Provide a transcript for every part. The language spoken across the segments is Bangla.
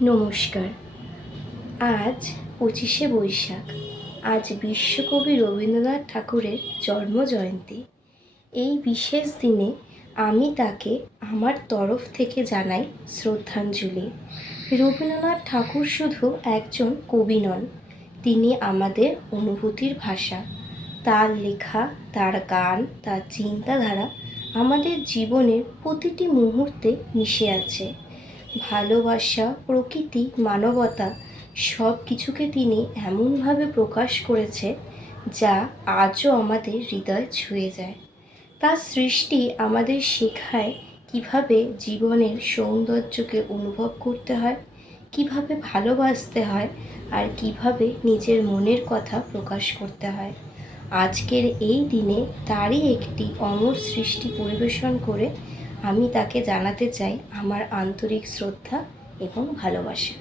নমস্কার। আজ 25শে বৈশাখ। আজ বিশ্বকবি রবীন্দ্রনাথ ঠাকুরের জন্মজয়ন্তী। এই বিশেষ দিনে আমি তাকে আমার তরফ থেকে জানাই শ্রদ্ধাঞ্জলি। রবীন্দ্রনাথ ঠাকুর শুধু একজন কবি নন, তিনি আমাদের অনুভূতির ভাষা। তার লেখা, তার গান, তার চিন্তাধারা আমাদের জীবনের প্রতিটি মুহূর্তে মিশে আছে। ভালোবাসা, প্রকৃতি, মানবতা সব কিছুকে তিনি এমনভাবে প্রকাশ করেছে যা আজও আমাদের হৃদয় ছুঁয়ে যায়। তার সৃষ্টি আমাদের শেখায় কিভাবে জীবনের সৌন্দর্যকে অনুভব করতে হয়, কিভাবে ভালোবাসতে হয়, আর কিভাবে নিজের মনের কথা প্রকাশ করতে হয়। আজকের এই দিনে তারই একটি অমর সৃষ্টি পরিবেশন করে আমি তাকে জানাতে চাই আমার আন্তরিক শ্রদ্ধা এবং ভালোবাসা।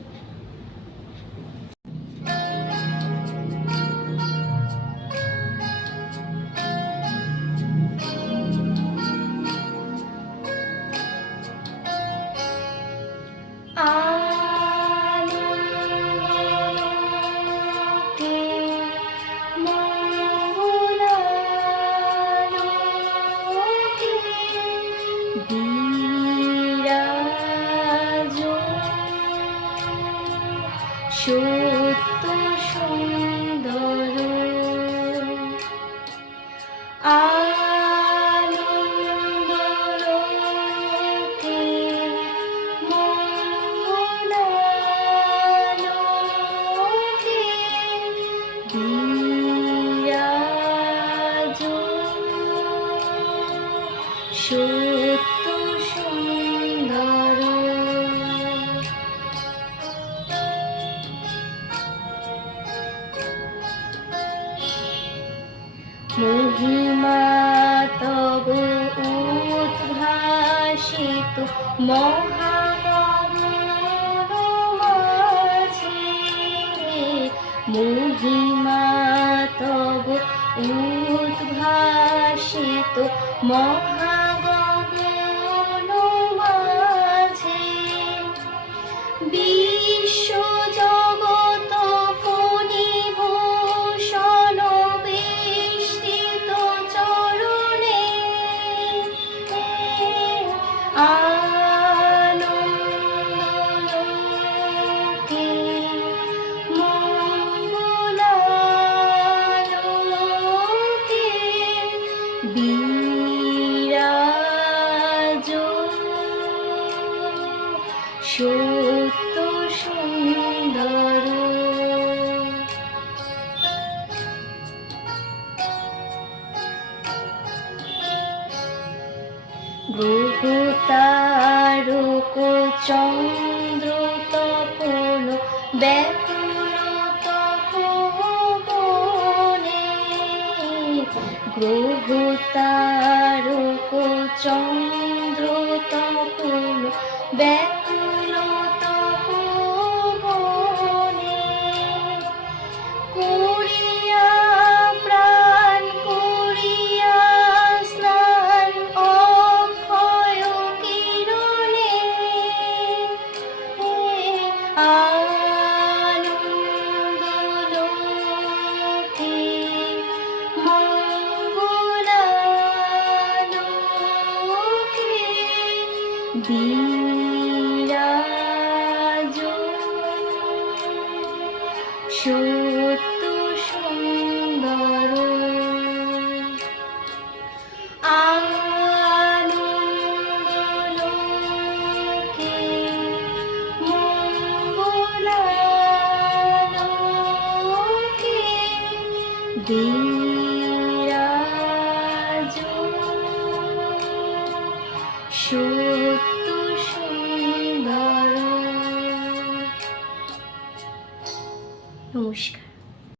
সত্য সুন্দর আনন্দলোকে মঙ্গলালোকে বিরাজ সত্য সুন্দর। মহিমা তব উদ্ভাসিত মহাগগন মাঝে, মহিমা তব উদ্ভাসিত মহাগগন মাঝে, বিশ্ব জগৎ ফণীভূষণ বেষ্টিত চরণে, আনন্দলোকে মঙ্গলালোকে বিরাজ সত্য সুন্দর। গ্রহ তারক চন্দ্র তপন ব্যাকুল তপবনে, গ্রহ তারক চন্দ্র তপন ব্যাকুল তপবনে, করিয়া প্রাণ করিয়া স্নান অক্ষয় কিরণে, আনন্দলোকে মঙ্গলালোকে বিরাজ সত্য সুন্দর। আনন্দলোকে মঙ্গলালোকে বিরাজ সত্য সুন্দর। নমস্কার।